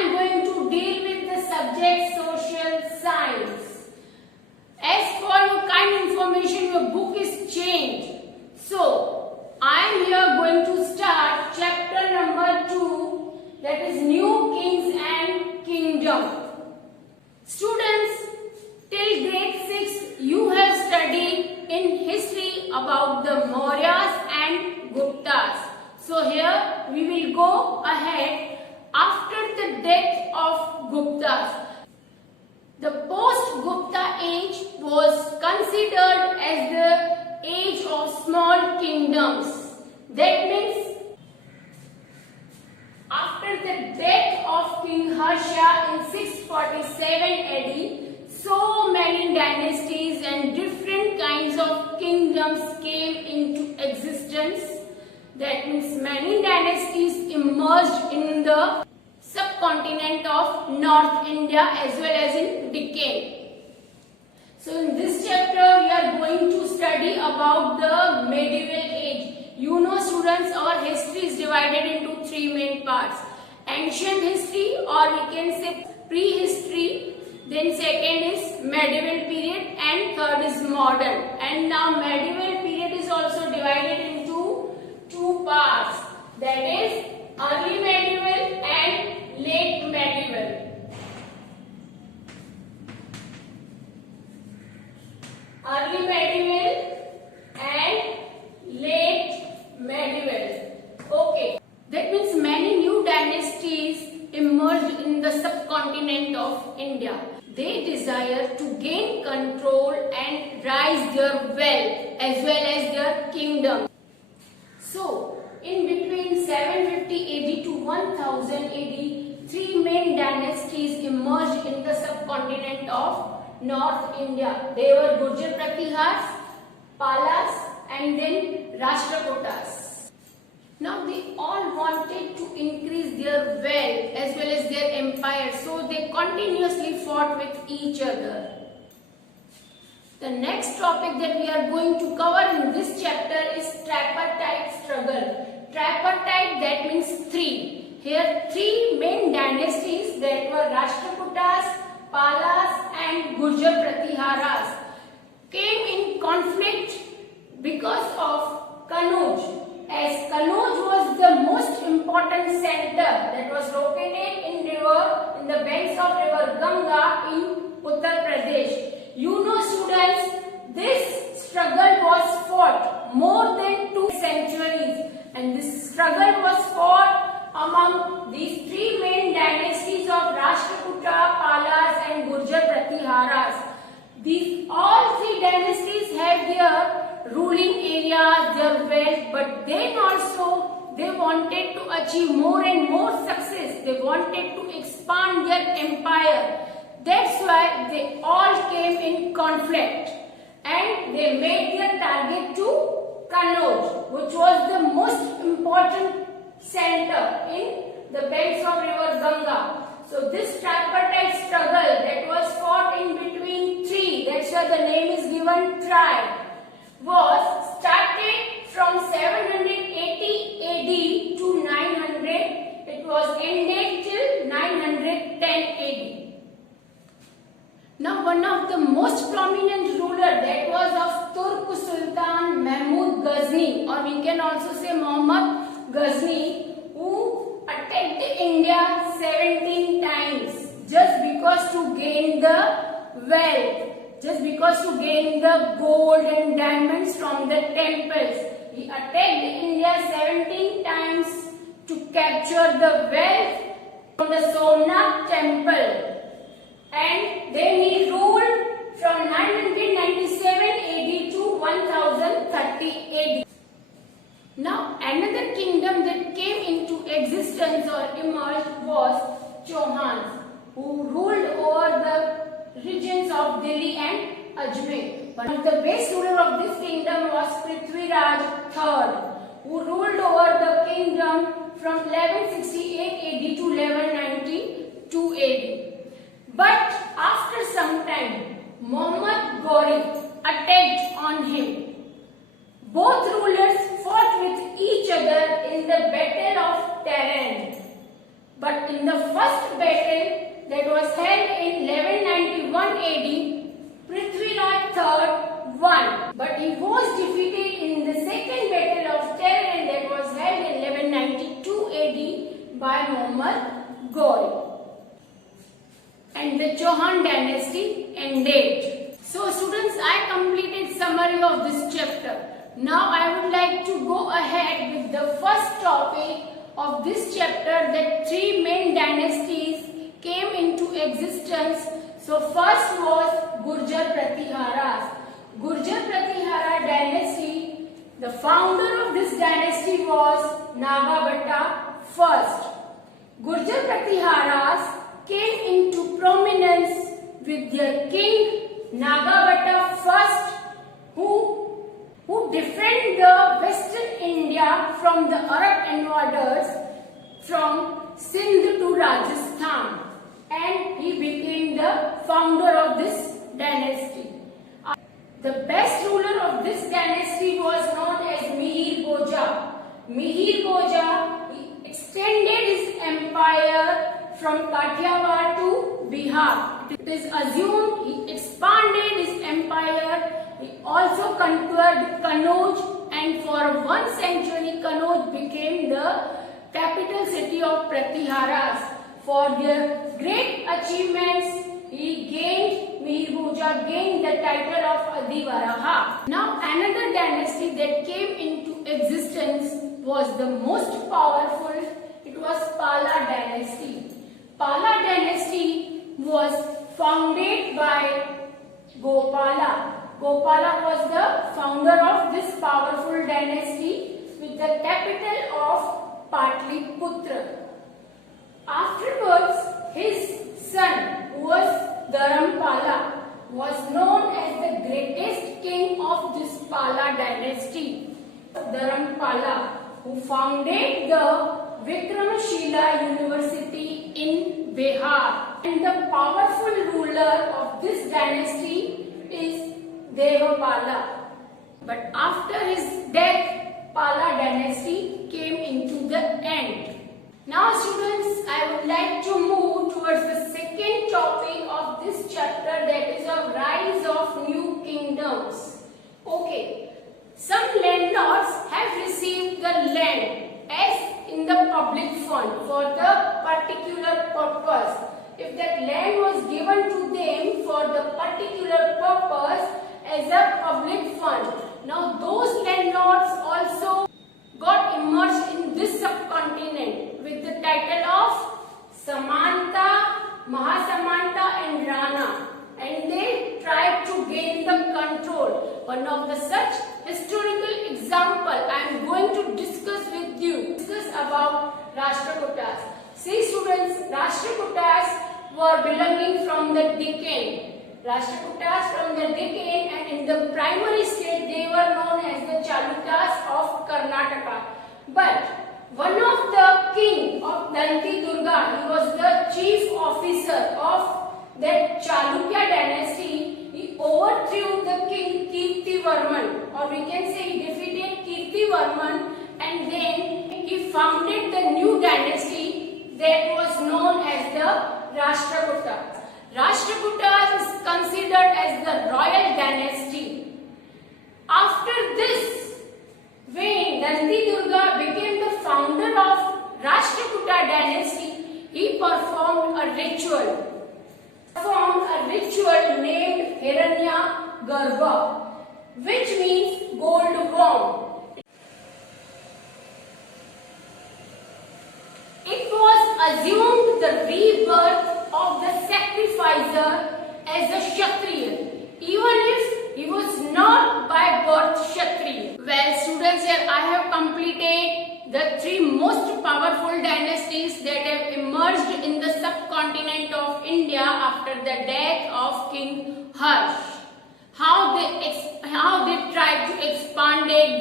am going to deal with the subject social science. As for your kind information, your book is changed. So, I am here going to start chapter number 2, that is New Kings and Kingdom. Students, till grade 6 you have studied in history about the Mauryas and Guptas. So here we will go ahead after the death of Guptas. The post-Gupta age was considered as the age of small kingdoms. That means after the death of King Harsha in 647 AD, so many dynasties and different kinds of kingdoms came into existence. That means many dynasties emerged in the subcontinent of North India as well as in Deccan. So in this chapter we are going to study about the medieval age. You know students, our history is divided into 3 main parts. Ancient history, or we can say prehistory, then second is medieval period, and third is modern. And now medieval period is also divided into 2 parts, that is early medieval and late medieval. Early medieval and late medieval. Okay. That means many new dynasties emerged in the subcontinent of India. They desire to gain control and rise their wealth as well as their kingdom. So, in between 750 AD to 1000 AD, 3 main dynasties emerged in the subcontinent of North India. They were Gurjar Pratihars, Palas, and then Rashtrakutas. Now they all wanted to increase their wealth as well as their empire, so they continuously fought with each other. The next topic that we are going to cover in this chapter is tripartite struggle. Tripartite, that means 3. Here 3 main dynasties, that were Rashtrakutas, Palas and Gurjar Pratiharas, came in conflict because of Kanauj. As Kanauj was the most important center that was located in the banks of river Ganga in Uttar Pradesh. You know students, this struggle was fought more than 2 centuries, and this struggle was fought among these 3 main dynasties of Rashtrakuta, Palas and Gurjar Pratiharas. These all 3 dynasties had their ruling areas, their wealth, but then also they wanted to achieve more and more success. They wanted to expand their empire. That's why they all came in conflict, and they made their target to Kanauj, which was the most important center in the banks of river Ganga. So this tripartite struggle that was fought in between 3, that's why the name is given tri, was started from 780 AD to 900. It was ended till 910 AD. Now one of the most prominent ruler, that was of Turk Sultan Mahmud Ghazni, or we can also say Muhammad Ghazni, who attacked India 17 times just because to gain the wealth. Just because to gain the gold and diamonds from the temples. He attacked India 17 times to capture the wealth from the Somnath temple. And then he ruled from 997 AD to 1030 AD. Now another kingdom that came into existence or emerged was Chauhans, who ruled over the regions of Delhi and Ajmer. One of the best ruler of this kingdom was Prithviraj III, who ruled over the kingdom from 1168 AD to 1192 AD. But after some time, Muhammad Ghori attacked on him. Both rulers fought with each other in the Battle of Tehran. But in the first battle that was held in 1191 AD, Prithviraj III won. But he was defeated in the second battle of Tarain that was held in 1192 AD by Muhammad Ghori. And the Chauhan dynasty ended. So students, I completed summary of this chapter. Now I would like to go ahead with the first topic of this chapter, that three main dynasties came into existence. So first was Gurjar Pratiharas. Gurjar Pratihara dynasty, the founder of this dynasty was Nagabhatta first. Gurjar Pratiharas came into prominence with their king Nagabhatta first, who defended the Western India from the Arab invaders from Sindh to Rajasthan, and he became the founder of this dynasty. The best ruler of this dynasty was known as Mihir Bhoja. Mihir Bhoja extended his empire from Kathiawar to Bihar. It is assumed he expanded his empire. He also conquered Kannauj, and for 1 century Kannauj became the capital city of Pratiharas. For their great achievements, Mihir Bhoja gained the title of Adivaraha. Now another dynasty that came into existence was the most powerful. It was Pala dynasty. Pala dynasty was founded by Gopala. Gopala was the founder of this powerful dynasty with the capital of Patliputra. Afterwards, his son, who was Dharampala, was known as the greatest king of this Pala dynasty. Dharampala, who founded the Vikramshila University in Bihar. And the powerful ruler of this dynasty is Devapala. But after his death, Pala dynasty came into the end. Now students, I would like to move towards the second topic of this chapter, that is of rise of new kingdoms. Okay, some landlords have received the land as in the public fund for the particular purpose. If that land was given to them for the particular purpose as a public fund, now those landlords also got immersed in this subcontinent with the title of Samanta, Mahasamanta and Rana, and they tried to gain the control. One of the such historical example I am going to discuss with you. Discuss about Rashtrakutas. See students, Rashtrakutas were belonging from the Deccan. Rashtrakutas from the Deccan, and in the primary state they were known as the Chalukyas of Karnataka. But one of the king of Danti Durga, he was the chief officer of that Chalukya dynasty. He overthrew the king Kirtivarman, or we can say he defeated Kirtivarman, and then he founded the new dynasty that was known as the Rashtrakutas. Rashtrakutas is considered as the royal dynasty. After this, when Danti Durga became the founder of Rashtrakuta dynasty, he performed a ritual named Hiranya Garbha, which means gold womb. It was assumed the rebirth of the sacrificer as a Kshatriya, even if he was not by birth Kshatriya. Well students, here I have completed the three most powerful dynasties that have emerged in the subcontinent of India after the death of King Harsh. How they tried to expand their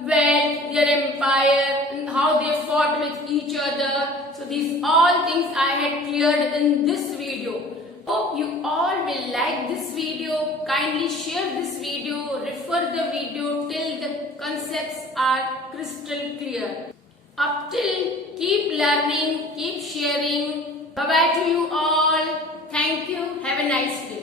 wealth, their empire, and how they fought with each other. So these all things I had cleared in this video. Hope you all will like this video. Kindly share this video, refer the video till the concepts are crystal clear. Up till, keep learning, keep sharing. Bye bye to you all. Thank you. Have a nice day.